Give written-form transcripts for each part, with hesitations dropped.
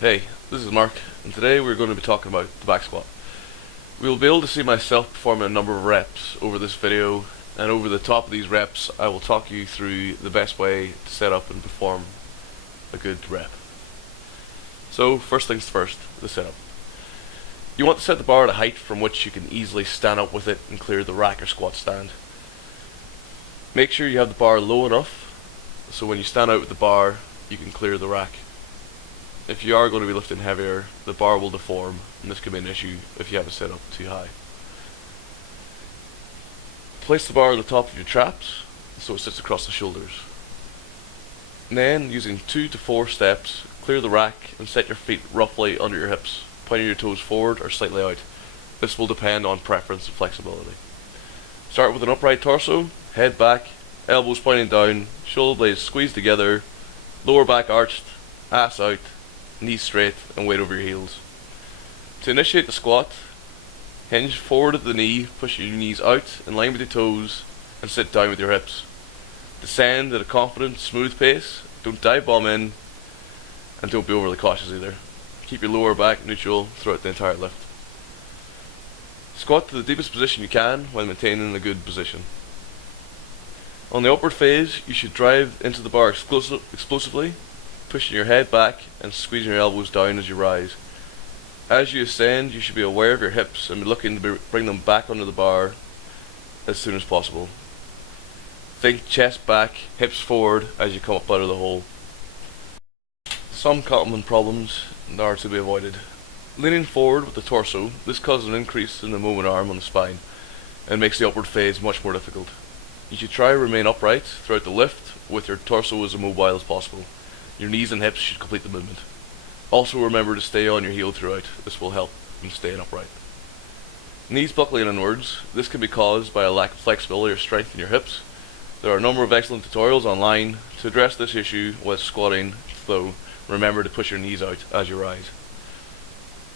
Hey, this is Mark, and today we're going to be talking about the back squat. We will be able to see myself performing a number of reps over this video, and over the top of these reps I will talk you through the best way to set up and perform a good rep. So first things first, the setup. You want to set the bar at a height from which you can easily stand up with it and clear the rack or squat stand. Make sure you have the bar low enough so when you stand out with the bar you can clear the rack. If you are going to be lifting heavier, the bar will deform, and this can be an issue if you have it set up too high. Place the bar on the top of your traps so it sits across the shoulders. And then, using 2 to 4 steps, clear the rack and set your feet roughly under your hips, pointing your toes forward or slightly out. This will depend on preference and flexibility. Start with an upright torso, head back, elbows pointing down, shoulder blades squeezed together, lower back arched, ass out, knees straight, and weight over your heels. To initiate the squat, hinge forward at the knee, push your knees out in line with your toes, and sit down with your hips. Descend at a confident, smooth pace. Don't dive bomb in, and don't be overly cautious either. Keep your lower back neutral throughout the entire lift. Squat to the deepest position you can while maintaining a good position. On the upward phase, you should drive into the bar explosively, pushing your head back and squeezing your elbows down as you rise. As you ascend, you should be aware of your hips and be looking to bring them back under the bar as soon as possible. Think chest back, hips forward as you come up out of the hole. Some common problems are to be avoided. Leaning forward with the torso, this causes an increase in the moment arm on the spine and makes the upward phase much more difficult. You should try to remain upright throughout the lift with your torso as immobile as possible. Your knees and hips should complete the movement. Also remember to stay on your heel throughout. This will help in staying upright. Knees buckling inwards. This can be caused by a lack of flexibility or strength in your hips. There are a number of excellent tutorials online to address this issue with squatting, though remember to push your knees out as you rise.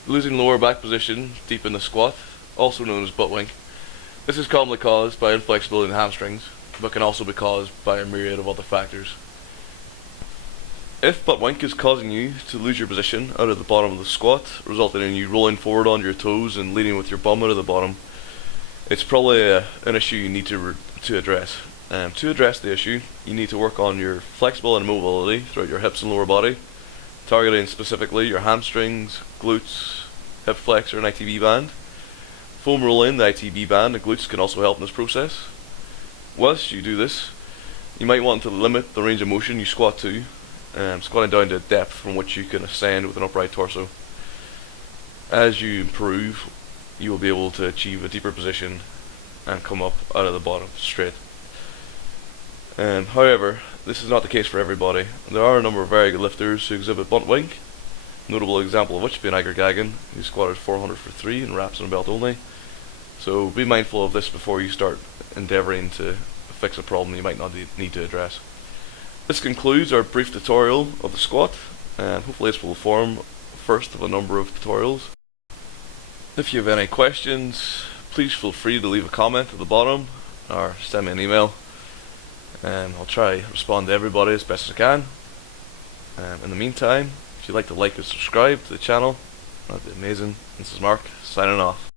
Losing lower back position deep in the squat, also known as butt wink. This is commonly caused by inflexibility in the hamstrings, but can also be caused by a myriad of other factors. If butt wink is causing you to lose your position out of the bottom of the squat, resulting in you rolling forward onto your toes and leaning with your bum out of the bottom, it's probably an issue you need to address. To address the issue, you need to work on your flexibility and mobility throughout your hips and lower body, targeting specifically your hamstrings, glutes, hip flexor and ITB band. Foam rolling the ITB band and glutes can also help in this process. Whilst you do this, you might want to limit the range of motion you squat to, squatting down to a depth from which you can ascend with an upright torso. As you improve, you will be able to achieve a deeper position and come up out of the bottom straight. However, this is not the case for everybody. There are a number of very good lifters who exhibit butt wink, notable example of which being Iger Gagan, who squatted 400 for 3 in wraps and a belt only. So be mindful of this before you start endeavouring to fix a problem you might not need to address. This concludes our brief tutorial of the squat, and hopefully this will form first of a number of tutorials. If you have any questions, please feel free to leave a comment at the bottom or send me an email, and I'll try to respond to everybody as best as I can. In the meantime, if you'd like to like and subscribe to the channel, that'd be amazing. This is Mark, signing off.